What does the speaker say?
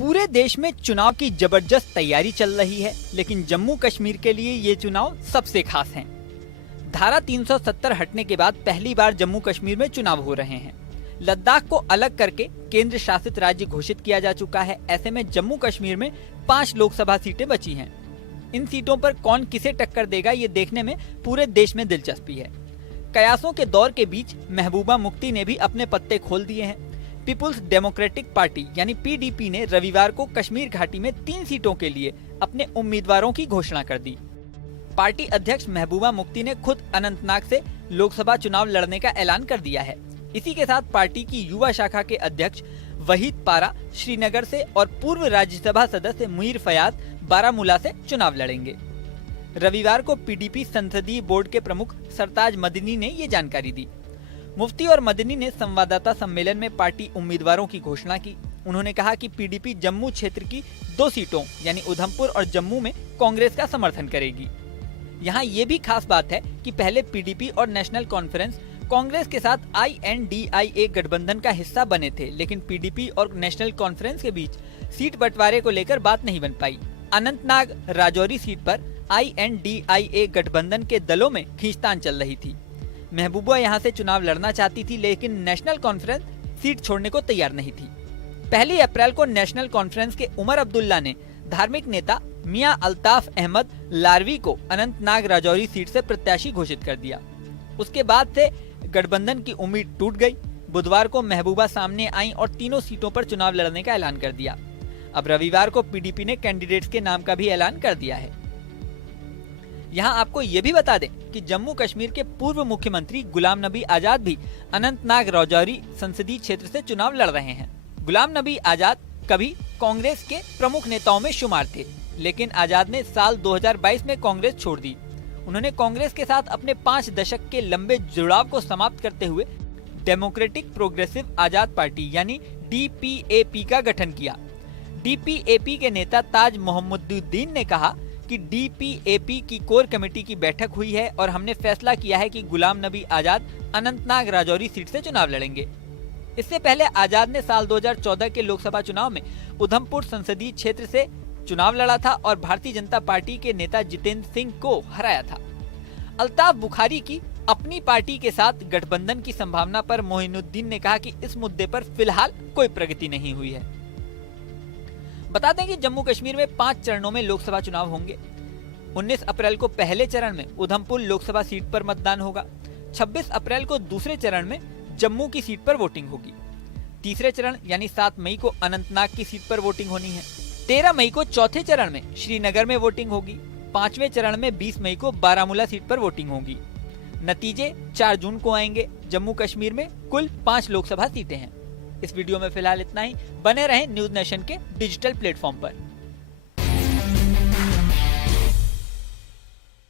पूरे देश में चुनाव की जबरदस्त तैयारी चल रही है, लेकिन जम्मू कश्मीर के लिए ये चुनाव सबसे खास हैं। धारा 370 हटने के बाद पहली बार जम्मू कश्मीर में चुनाव हो रहे हैं। लद्दाख को अलग करके केंद्र शासित राज्य घोषित किया जा चुका है। ऐसे में जम्मू कश्मीर में 5 लोकसभा सीटें बची हैं। इन सीटों पर कौन किसे टक्कर देगा, ये देखने में पूरे देश में दिलचस्पी है। कयासों के दौर के बीच महबूबा मुफ्ती ने भी अपने पत्ते खोल दिए हैं। पीपुल्स डेमोक्रेटिक पार्टी यानी पीडीपी ने रविवार को कश्मीर घाटी में 3 सीटों के लिए अपने उम्मीदवारों की घोषणा कर दी। पार्टी अध्यक्ष महबूबा मुफ्ती ने खुद अनंतनाग से लोकसभा चुनाव लड़ने का ऐलान कर दिया है। इसी के साथ पार्टी की युवा शाखा के अध्यक्ष वहीद पारा श्रीनगर से और पूर्व राज्यसभा सदस्य मुनीर फयाद बारामूला से चुनाव लड़ेंगे। रविवार को पीडीपी संसदीय बोर्ड के प्रमुख सरताज मदनी ने ये जानकारी दी। मुफ्ती और मदनी ने संवाददाता सम्मेलन में पार्टी उम्मीदवारों की घोषणा की। उन्होंने कहा कि पीडीपी जम्मू क्षेत्र की 2 सीटों यानी उधमपुर और जम्मू में कांग्रेस का समर्थन करेगी। यहाँ ये भी खास बात है कि पहले पीडीपी और नेशनल कॉन्फ्रेंस कांग्रेस के साथ INDIA गठबंधन का हिस्सा बने थे, लेकिन पीडीपी और नेशनल कॉन्फ्रेंस के बीच सीट बंटवारे को लेकर बात नहीं बन पाई। अनंतनाग राजौरी सीट पर INDIA गठबंधन के दलों में खींचतान चल रही थी। महबूबा यहां से चुनाव लड़ना चाहती थी, लेकिन नेशनल कॉन्फ्रेंस सीट छोड़ने को तैयार नहीं थी। 1 अप्रैल को नेशनल कॉन्फ्रेंस के उमर अब्दुल्ला ने धार्मिक नेता मियां अल्ताफ अहमद लारवी को अनंतनाग राजौरी सीट से प्रत्याशी घोषित कर दिया। उसके बाद से गठबंधन की उम्मीद टूट गई। बुधवार को महबूबा सामने आई और तीनों सीटों पर चुनाव लड़ने का ऐलान कर दिया। अब रविवार को पीडीपी ने कैंडिडेट्स के नाम का भी ऐलान कर दिया है। यहाँ आपको ये भी बता दें कि जम्मू कश्मीर के पूर्व मुख्यमंत्री गुलाम नबी आजाद भी अनंतनाग राजौरी संसदीय क्षेत्र से चुनाव लड़ रहे हैं। गुलाम नबी आजाद कभी कांग्रेस के प्रमुख नेताओं में शुमार थे, लेकिन आजाद ने साल 2022 में कांग्रेस छोड़ दी। उन्होंने कांग्रेस के साथ अपने 5 दशक के लंबे जुड़ाव को समाप्त करते हुए डेमोक्रेटिक प्रोग्रेसिव आजाद पार्टी यानी DPAP का गठन किया। DPAP के नेता ताज मोहम्मदुद्दीन ने कहा कि DPAP की कोर कमेटी की बैठक हुई है और हमने फैसला किया है कि गुलाम नबी आजाद अनंतनाग राजौरी सीट से चुनाव लड़ेंगे। इससे पहले आजाद ने साल 2014 के लोकसभा चुनाव में उधमपुर संसदीय क्षेत्र से चुनाव लड़ा था और भारतीय जनता पार्टी के नेता जितेंद्र सिंह को हराया था। अल्ताफ बुखारी की अपनी पार्टी के साथ गठबंधन की संभावना पर मोइनुद्दीन ने कहा कि इस मुद्दे पर फिलहाल कोई प्रगति नहीं हुई है। बता दें कि जम्मू कश्मीर में 5 चरणों में लोकसभा चुनाव होंगे। 19 अप्रैल को पहले चरण में उधमपुर लोकसभा सीट पर मतदान होगा। 26 अप्रैल को दूसरे चरण में जम्मू की सीट पर वोटिंग होगी। तीसरे चरण यानी 7 मई को अनंतनाग की सीट पर वोटिंग होनी है। 13 मई को चौथे चरण में श्रीनगर में वोटिंग होगी। 5वें चरण में 20 मई को बारामूला सीट पर वोटिंग होगी। नतीजे 4 जून को आएंगे। जम्मू कश्मीर में कुल 5 लोकसभा सीटें हैं। इस वीडियो में फिलहाल इतना ही। बने रहें न्यूज नेशन के डिजिटल प्लेटफॉर्म पर।